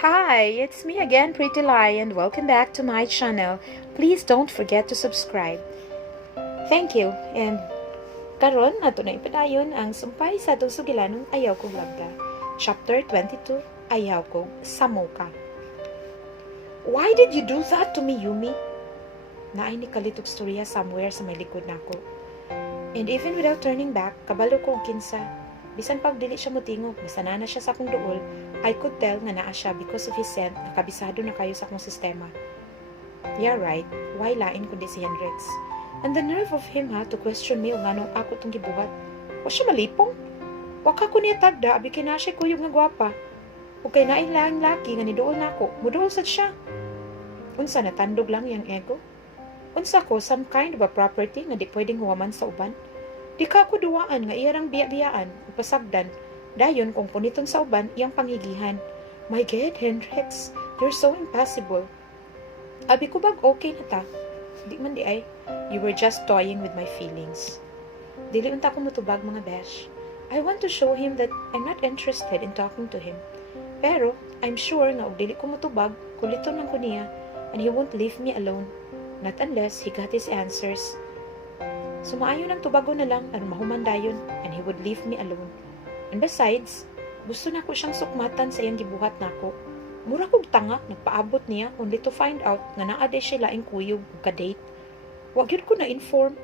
Hi, it's me again, Pretty Lie, and welcome back to my channel. Please don't forget to subscribe. Thank you. And karon ato na ipadayon ang sumpay sa atong sugilanong Ayaw Kong Labda. Chapter 22, Ayaw Kong Samoka. Why did you do that to me, Yumi? Naay ni kalitog storya somewhere sa may likod nako. And even without turning back, kabalo ko og kinsa. Bisan pag dili siya motingog, basta na siya sa akong duol, I could tell nga naa siya because of his scent na kabisado na kayo sa akong sistema. Yeah, right. Why lain kundi si Hendrix? And the nerve of him to question me o nga nung ako itong gibuhat. O siya malipong? Waka ko niya tagda, abi kay na siya kuyog nga gwapa. O kay nain lang laki nga nidool na ako, mudool sad siya. Unsa natandog lang yung ego? Unsa ko some kind of a property nga di pwedeng huwaman sa uban? Di ka ako duwaan nga iyarang biya-biyaan, upasagdan, dayon kung puniton sa uban, iyang pangigihan. My God, Hendrix, you're so impossible. Abi ko bag okay na ta? Di man di ay, you were just toying with my feelings. Dili unta ko mutubag mga besh. I want to show him that I'm not interested in talking to him. Pero, I'm sure nga og dili ko mutubag, kuliton lang ko niya, and he won't leave me alone. Not unless he got his answers. Sumaayon ang tubago na lang aron mahuman dayon and he would leave me alone. And besides, gusto na ko siyang sukmatan sa iyang gibuhat nako. Mura kog tanga nagpaabot niya only to find out nga naa day siya laing kuyog ug ka-date. Wa gyud ko na inform.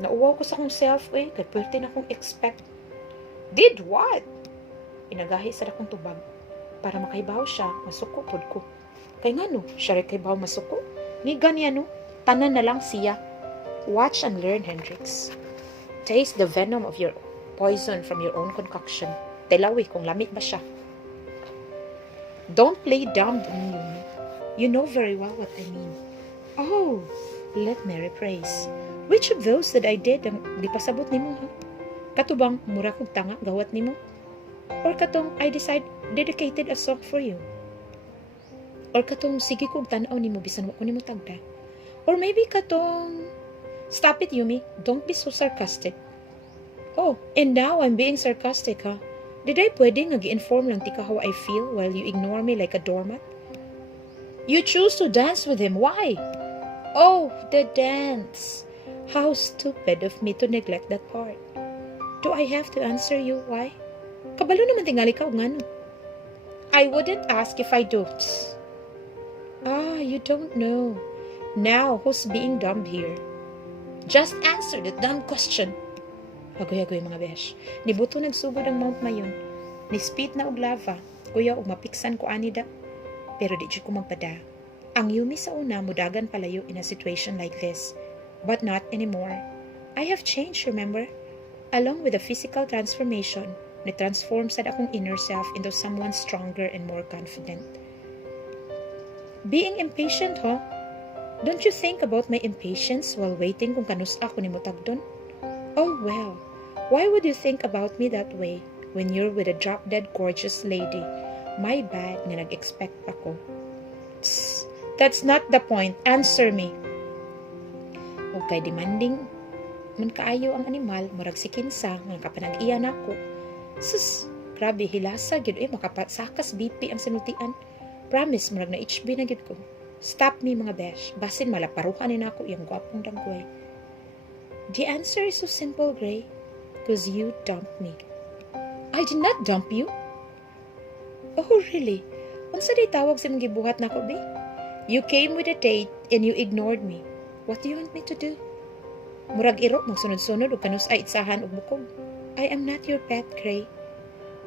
Nauwaw ko sa akong self kay pwerte na kong expect. Did what? Inagahi sa akong tubag para makaibaw siya masuko pod ko. Kay ngano siya ray kaibaw masuko? Ni ganyan no, tanan na lang siya. Watch and learn, Hendrix. Taste the venom of your poison from your own concoction. Telawi kung lamit ba siya. Don't play dumb on me. You know very well what I mean. Oh, let me rephrase. Which of those that I did ang di pasabot nimo? Katubang mura kong tanga gawat nimo? Or katong I dedicated a song for you? Or katong sige kong tanaw nimo bisan wa ko nimo tagda? Or maybe katong stop it, Yumi. Don't be so sarcastic. Oh, and now I'm being sarcastic, huh? Did I pwede nga gi-inform lang tika how I feel while you ignore me like a doormat? You choose to dance with him. Why? Oh, the dance. How stupid of me to neglect that part. Do I have to answer you why? Kabalo naman tingali ka nga no. I wouldn't ask if I don't. Ah, you don't know. Now, who's being dumb here? Just answer the dumb question. Agoy-agoy mga besh. Nibuto nagsugod ang Mount Mayon. Nispit na og lava. Kuya og mapiksan ko anida. Pero di ko magpada. Ang Yumi sa una mudagan palayo in a situation like this. But not anymore. I have changed, remember? Along with the physical transformation, ni-transform sa akong inner self into someone stronger and more confident. Being impatient, huh? Don't you think about my impatience while waiting kung kanus ako ni mutagdon? Oh well, why would you think about me that way when you're with a drop-dead gorgeous lady? My bad na nag-expect ako. Tss, that's not the point. Answer me. Okay, demanding man kaayo ang animal, murag si Kinsa, nga kapanag-iya nako. Sus, grabe hilasa gyud makapasakas BP ang sinutian. Promise murag na HB na gyud ko. Stop me mga besh, basin malaparuhan ni nako yung gwapong danggoy. The answer is so simple, Gray. Because you dumped me. I did not dump you. Oh, really? Unsa day tawag sa mga gibuhat nako, be? You came with a date and you ignored me. What do you want me to do? Murag iro, magsunod-sunod o kanus ay itsahan o bukog. I am not your pet, Gray.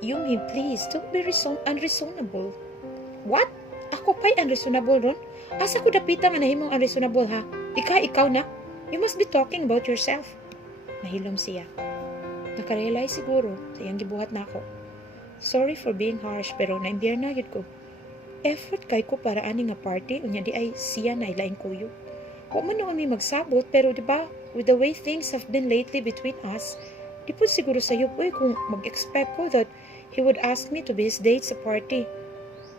Yumi, please, don't be unreasonable. What? Ako pa'y unreasonable ron? Asa ko dapita nga nahimong unreasonable ha? Ikaw na? You must be talking about yourself. Nahilom siya. Nakarealize siguro sa iyang gibuhat na ako. Sorry for being harsh pero naimbiyar na yun ko. Effort kay ko para ani nga party unya di ay siya na ilaing kuyo. Wa man noon may magsabot pero di ba with the way things have been lately between us, di po siguro sayo po kung mag-expect ko that he would ask me to be his date sa party.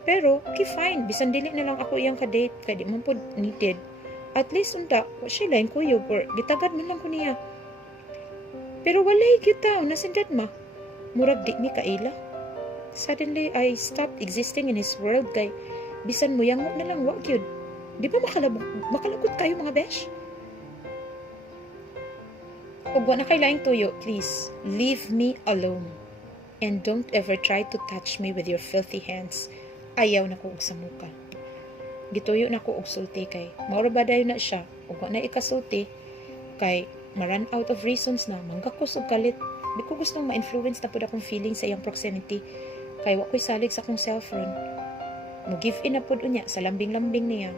Pero, okay fine, bisan dili na lang ako iyang ka-date, kaya di man po needed. At least unta, wa siya laing kuyog or gitagad man lang ko niya. Pero walay kita, nasindad ma. Murag di mi kaila. Suddenly, I stopped existing in his world kay bisan mo yango na lang wag yun. Di ba makalagot kayo mga besh? Ug wa na kay laing tuyo, please, leave me alone. And don't ever try to touch me with your filthy hands. Ayaw na ko og sa muka. Gituyo na ko og sulti kay maura ba dayon na siya ug wa na ikasulti kay ma-run out of reasons na manggakos og kalit. Di ko gustong ma-influence na pud akong feeling sa iyang proximity kay wa ko'y salig sa akong cellphone. Mo give in na pud unya sa lambing-lambing niya.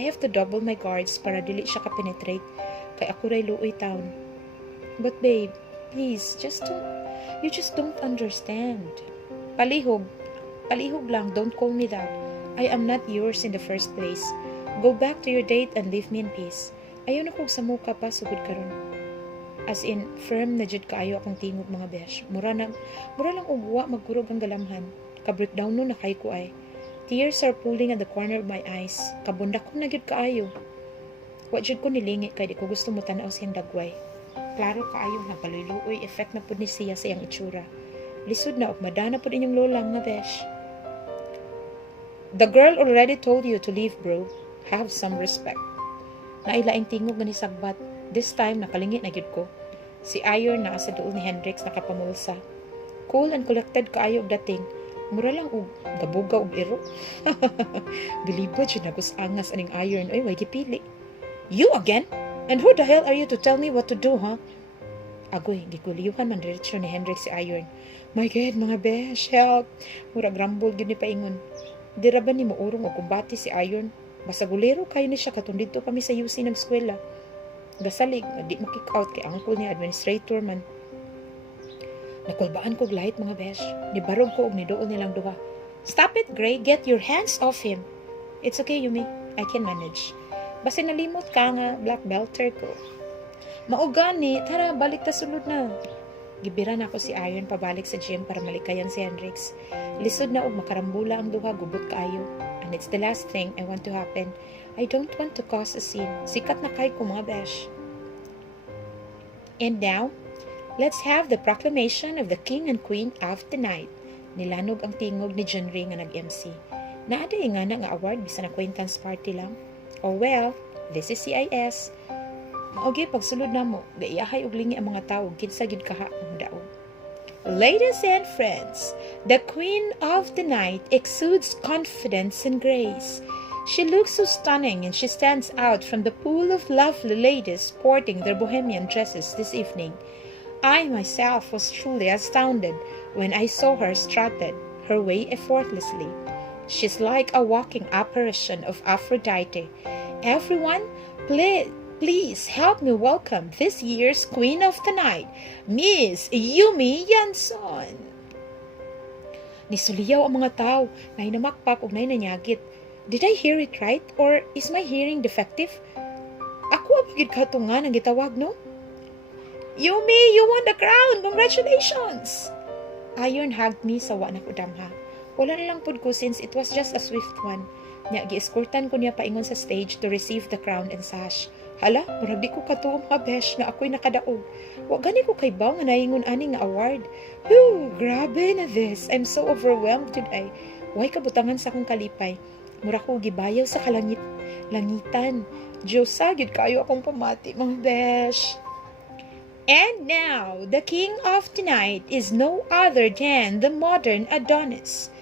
I have to double my guards para dili siya ka-penetrate kay ako ray luoy town. But babe, please, you just don't understand. Palihog lang, don't call me that. I am not yours in the first place. Go back to your date and leave me in peace. Ayaw na kong sa muka pa, sugod karon. As in, firm na jud kaayo akong tingog mga besh. Mura lang ugwa magkurog ang galamhan. Ka-breakdown no na kay ko ay. Tears are pooling at the corner of my eyes. Kabundak ko na jud kaayo. Wa jud ko nilingi kay di ko gusto mo tan-aw siyang dagway. Klaro kaayo na paluy-luoy effect na pud ni siya sa iyang itsura. Lisod na og madana pud inyong lola nga besh. The girl already told you to leave, bro. Have some respect. Nailaing tingog nga ni sagbat. This time nakalingi na gyud ko. Si Iron na sa duol ni Hendrix nakapamulsa. Cool and collected kaayo og dating. Mura lang og gabuga og iro. Biliba jud nagus angas aning Iron oy way gipili. You again? And who the hell are you to tell me what to do, huh? Agoy, gikuliuhan man diretsyo ni Hendrix si Iron. My God, mga besh, help! Mura grumble yun ni paingon. Dira ba ni mo urong o kumbati si Iron? Basta gulero kayo ni siya katong dito kami sa UC ng eskwela. Gasalig, di makick out kay uncle ni administrator man. Nakulbaan ko light mga besh. Nibarog ko og nidool nilang duha. Stop it, Gray. Get your hands off him. It's okay, Yumi. I can manage. Basta nalimot ka nga black belter ko. Maugani, tara, balik ta sulod na. Gibira na ako si Iron pabalik sa gym para malikayan si Hendrix. Lisod na og makarambula ang duha, gubot kaayo. And it's the last thing I want to happen. I don't want to cause a scene. Sikat na kay ko mga besh. And now, let's have the proclamation of the king and queen of the night. Nilanog ang tingog ni John Ring nga nag-MC. Naaday nga na nga award bisan acquaintance party lang. Oh well, this is CIS. Maogi pagsulod na mo, gaiyahay og lingi ang mga tao kinsa gid kaha ang daog. Ladies and friends, the queen of the night exudes confidence and grace. She looks so stunning and she stands out from the pool of lovely ladies sporting their bohemian dresses this evening. I myself was truly astounded when I saw her strutted her way effortlessly. She's like a walking apparition of Aphrodite. Everyone, please help me welcome this year's Queen of the Night, Miss Yumi Yanson. Nisuliyaw ang mga tao, nay namakpak o nay nanyagit. Did I hear it right? Or is my hearing defective? Ako ang magid katungan ang gitawag, no? Yumi, you won the crown! Congratulations! Iron hugged me sa wa na ko damha. Wala na lang pud ko since it was just a swift one. Nya gi-escortan ko niya paingon sa stage to receive the crown and sash. Hala, murag di ko katuo mga besh nga ako'y nakadaog. Wa gani ko kay baw nga naingon ani nga award. Whew, grabe na this. I'm so overwhelmed today. Way kabutangan sa akong kalipay. Mura ko gibayaw sa langitan. Diyosa, gid kayo akong pamati mga besh. And now, the king of the night is no other than the modern Adonis.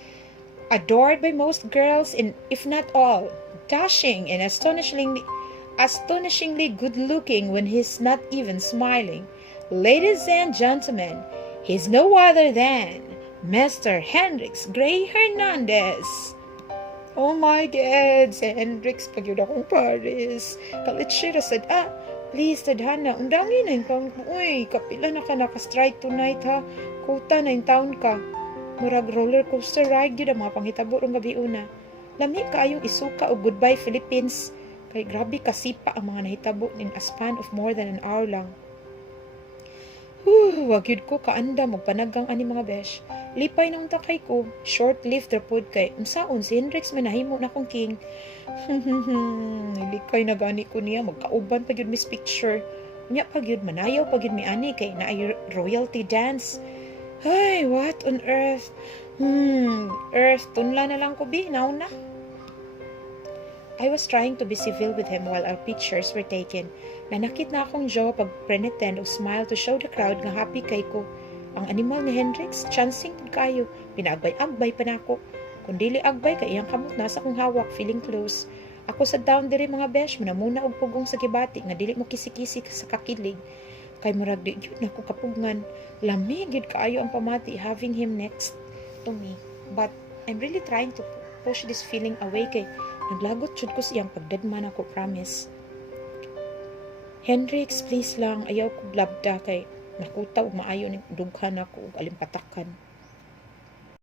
Adored by most girls, if not all, dashing and astonishingly good-looking when he's not even smiling. Ladies and gentlemen, he's no other than Mr. Hendrix Gray Hernandez. Oh my God, si Hendrix, pagyod akong Paris. Kalit siya rasad, please, tadhana, undangin na yung uy, kapila na ka naka-strike tonight ha, kuta na yung taon ka. Murag roller coaster ride yun ang mga panghitabo rong gabi una. Lami kaayong isuka o goodbye Philippines. Kay grabe kasipa ang mga nahitabo in a span of more than an hour lang. Wag yun ko kaanda magpanagang ani mga besh. Lipay nang takay ko, short-lived rapod kay unsaon si Hendrix may nahimo na kong king. Nilikay na gani ko niya, magkauban pa yun miss picture. Unya pag yun manayaw pag yun mi ani kay na royalty dance. Ay, what on earth? Earth, tunla na lang ko bi, nauna. I was trying to be civil with him while our pictures were taken. Nanakit na akong jaw pag pretend o smile to show the crowd nga happy kay ko. Ang animal ni Hendrix, chancing pud kayo. Pinagbay-agbay pa nako. Kung dili agbay kay iyang kamot nasa kong hawak, feeling close. Ako sa down diri mga besh, manamuna og pugong sa gibati nga dili mo kisi-kisi sa kakilig. Kay murag di gyud nako kapugngan. Lamig gyud kaayo ang pamati having him next to me. But I'm really trying to push this feeling away kay naglagot jud ko siyang pagdadman ako, promise. Hendrix, please lang, ayaw ko labda kay nakutaw maayo ni dughan ako og alimpatakan.